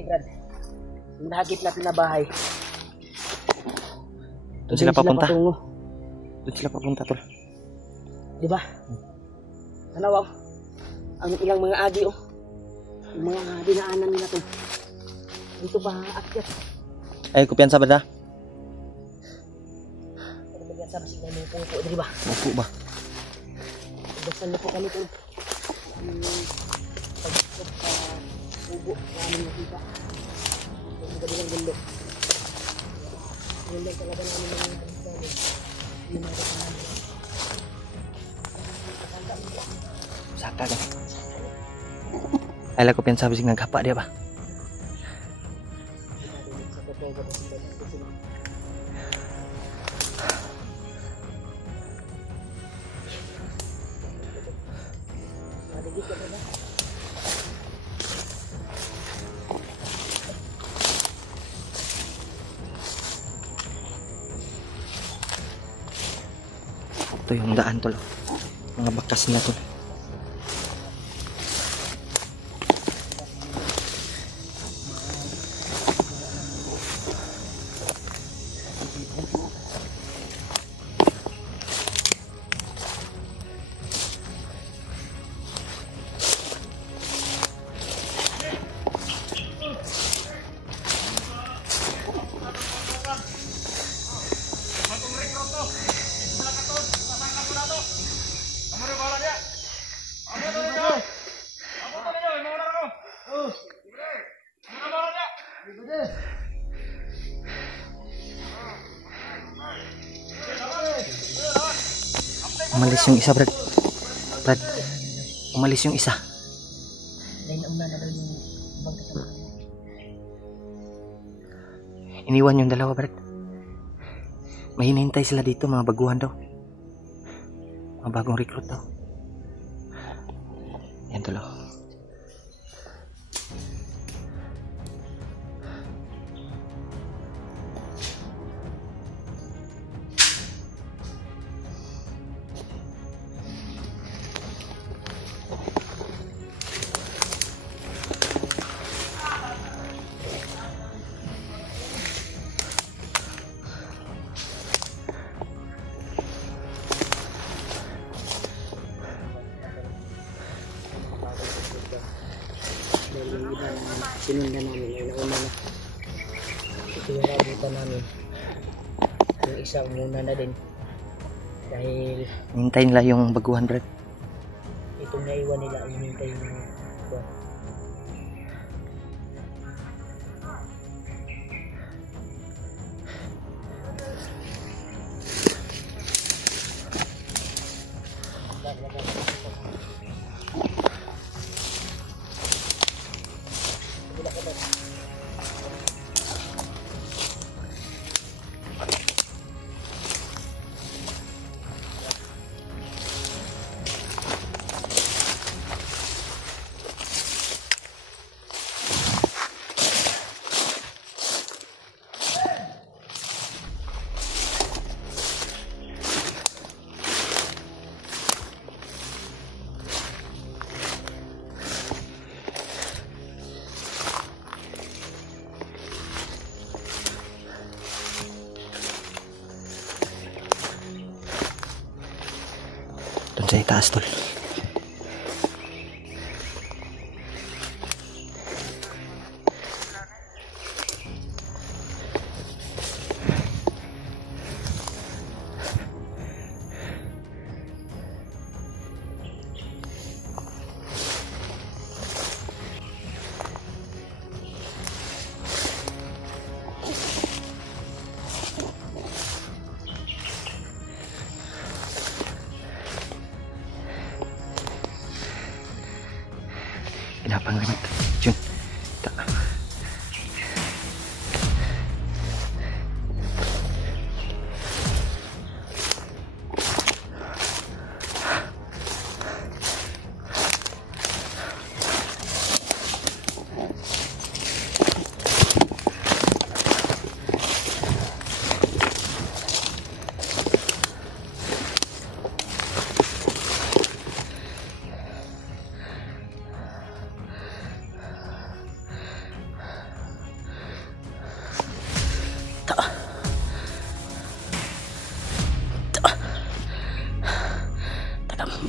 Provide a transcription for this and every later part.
Brad. Nahagip natin na bahay. Doon sila papunta. Doon sila papunta, tol. Di ba? Ano, wow? Ang ilang mga agi, oh. Yung mga dinaanan nila to. Dito ba akyat? Ay, kumpiyansa ba na? Kumpiyansa ba sila ng pupo, di ba? Pupo ba? Basan na po kami to. Pagkakot sa pupo na aming nakita. Ang gabilang gundo. Gundo talaga namin mga nakita. Yung mga nakita namin. Saka lang. Ay, lang kumpiyansa ba sila naghapa dia ba? Ito yung daan, tol. Mga bakas na, tol. Umalis yung isa, Brad. Brad, umalis yung isa. Iniwan yung dalawa, Brad. May hinihintay sila dito, mga baguhan daw. Mga bagong recruit daw. Yan, tulo. Sinundan namin ay nauna na. Ito yung rabutan namin. Yung isa muna na din. Dahil hintayin nila yung baguhan, Brad. itong naiwan nila ay hintayin yung doon sa itaas, tol. Pinapang remote. Jun. Tak.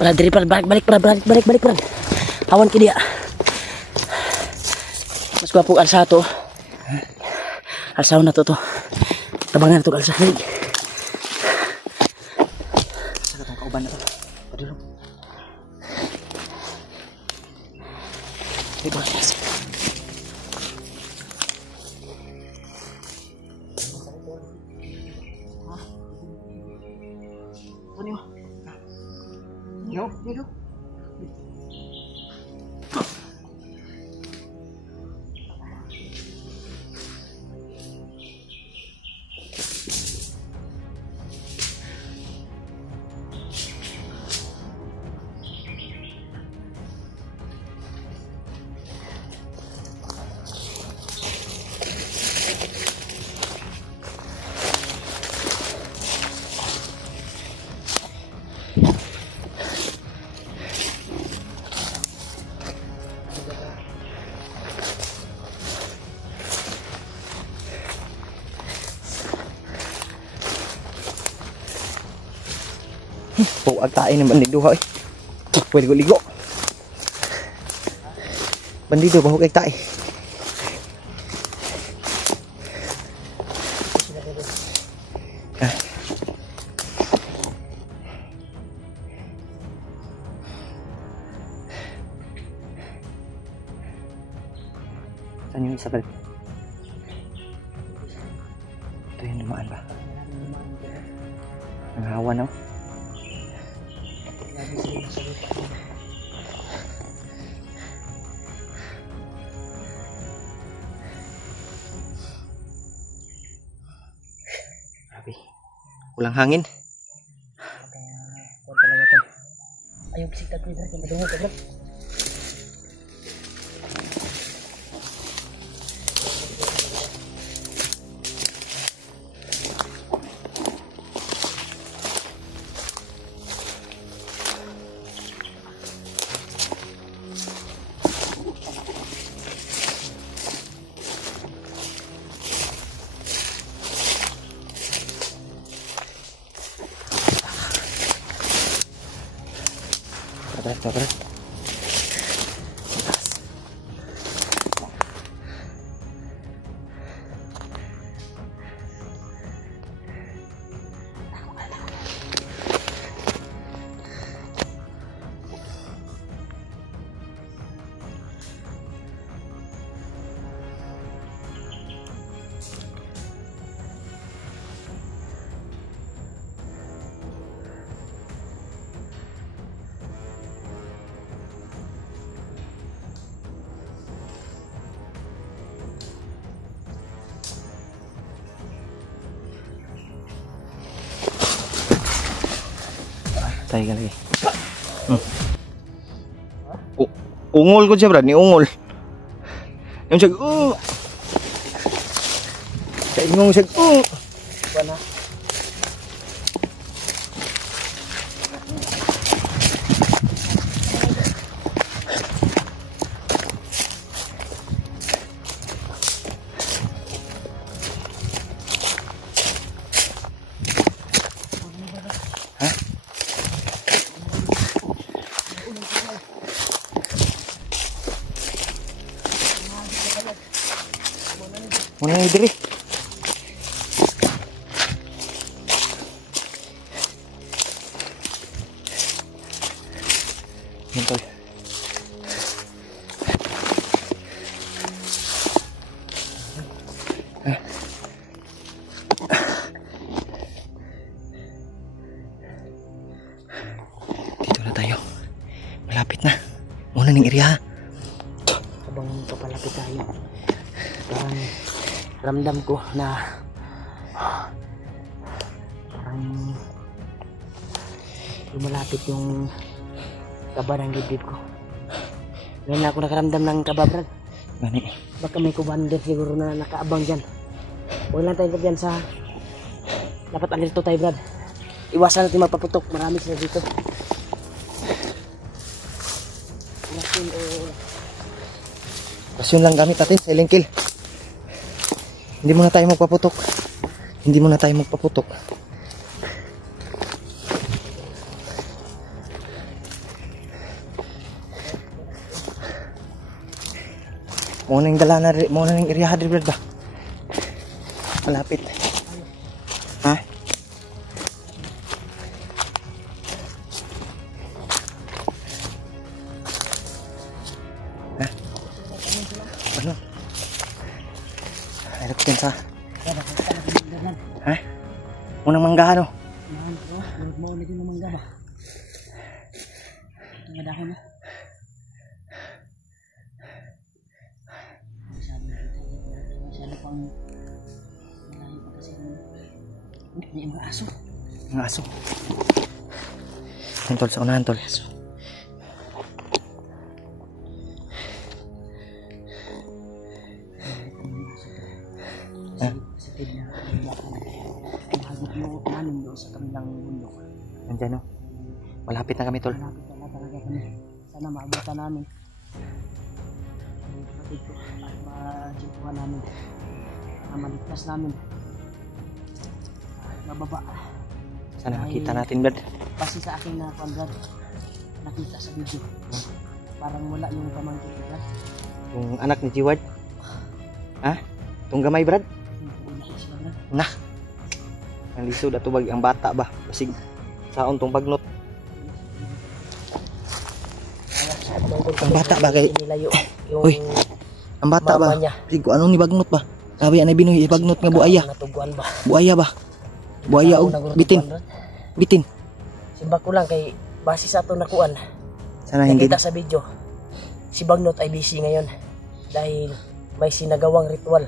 Brad, diri Brad, balik Brad. Awan ki dia. Mas gwapo alsa to. Alsa na to. Tabangan na to alsa. Sa katong kauban na to. Padulong. Di ba? Yes. Ano? Yo. Puag tayo ng bandido ha. Pwede ko ligo. Bandido bahog kay tayo. Saan yung isa balik? Ito yung dumaan ba? Nanghawa na. Grabe. Kulang hangin. Ayaw bisita ko dito. Madungo ka, Brad. Brad. Tayo ka lagi. Ungol ko siya, Brad. Ni ungol. Yung siya, Sa ingong siya, Wala. Muna yung diri. Yan tol. Dito na tayo. Malapit na. Muna ng area. Habang papalapit tayo, parang ramdam ko na parang lumalapit yung kaba ng dibdib ko. Ngayon na ako nakaramdam ng kaba, Brad. Gani. Baka may kubander siguro na nakaabang dyan. Huwag lang tayo dyan sa dapat alerto tayo, Brad. Iwasan natin magpaputok. Marami sila dito. Pasyon lang gamit natin, silent kill. Hindi muna tayo magpaputok. Muna yung dala na, muna yung iriyahan rin Brad ba? Malapit. Ha? Ha? Ano? Ay, nakutin sa... Ha? Munang manggahan o? Mau lagi ng mangga ba? Ito nga dahon na. Masyado pang malayo pa kasi may mga aso. Mga aso. Yan tol, sa unahan tol. Namin doon sa kanilang bundok. Nandyan o. Malapit na kami tol. Malapit na talaga kami. Sana maabutan namin. Kapatid ko at ma-jituhan namin. Maligtas namin. Mababa. Sana makita natin Brad. Kasi sa akin na Brad, nakita sa video. Parang wala yung pamangkin ko Brad. Yung anak ni Jiward. Ha? Itong gamay Brad? Nah. Ang lisod at tubag ang bata ba? Basig saon tong bagnot. Ang bata ba kay Uy, ang bata ba? Sigo anong ni bagnot ba? Sabi anay binuhi bagnot nga buaya. Buaya ba? Buaya og bitin. Bitin. Simba ko lang kay base sa ato nakuan. Sana hindi Nakita sa video. Si bagnot ay busy ngayon dahil may sinagawang ritual.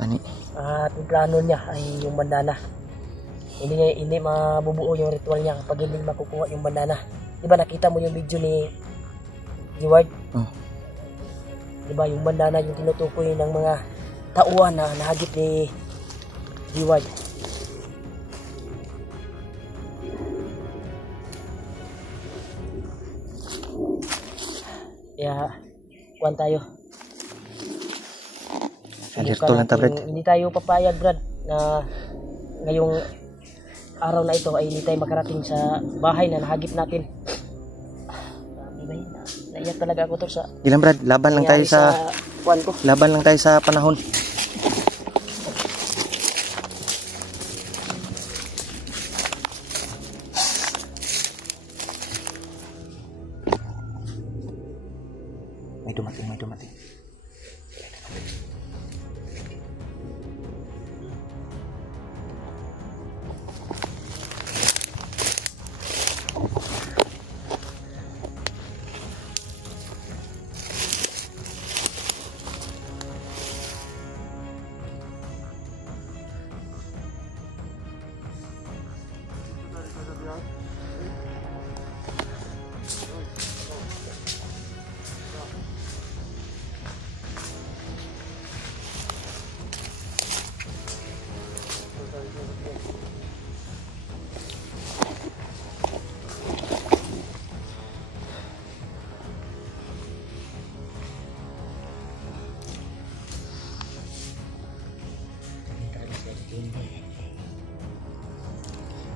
Ani. At yung plano niya ay yung bandana. Hindi mabubuo yung ritual niya kapag hindi makukuha yung bandana. Diba nakita mo yung video ni Jiward? Oh. Diba yung bandana yung tinutukoy ng mga tauhan na nahagip ni Jiward. Kaya kuhan tayo. Alerto lang ta Brad. Hindi tayo papayag Brad na ngayong araw na ito ay hindi tayo makarating sa bahay na nahagip natin. Naiyak talaga ako to sa Ilan Brad, laban lang tayo sa kuwan ko. Laban lang tayo sa panahon. May dumating, may dumating.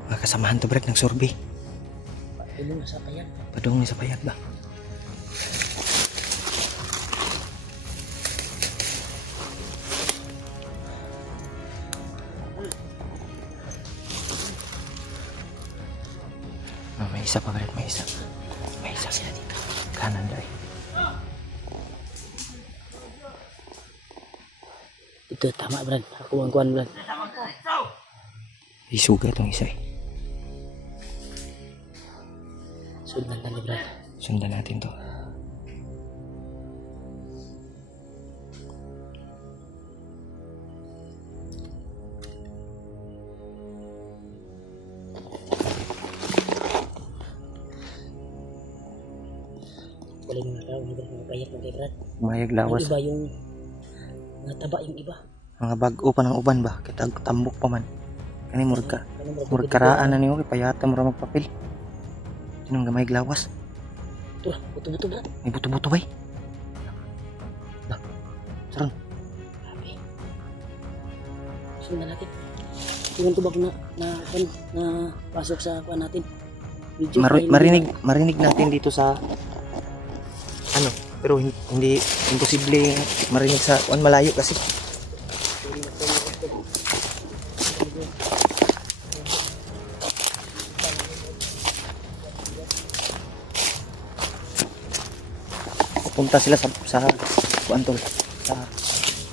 Mga kasamahan to Brad ng survey. Padung sa payag. Padung sa payag ba? Oh, may isa pa Brad, may isa. May isa sila dito. Kanan dahil. Ito tama Brad. Ako ang kuhan Brad. Isuga itong isa eh. Sundan na ni Brad. Sundan natin to. Wala yung mga tao ni Brad. Mga payak ng kay Brad. Mayag lawas. Yung iba yung mga taba yung iba. Mga bag-o pa ng uban ba? Kita tambok pa man. Kani murag karaan na niyo kay payata mura magpapil. Sinong gamay glawas? Ito lah, buto-buto Brad. May buto-buto bay. Dah. Sarang. Grabe. Sundan natin. Tingnan ko ba kung na pasok sa kuhan natin. Video file Marinig natin dito sa ano, Pero hindi imposible marinig sa kuan malayo kasi. Pupunta sila sa kuan tol, sa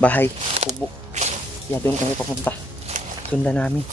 bahay kubo. Kaya doon kami papunta. Sundan namin.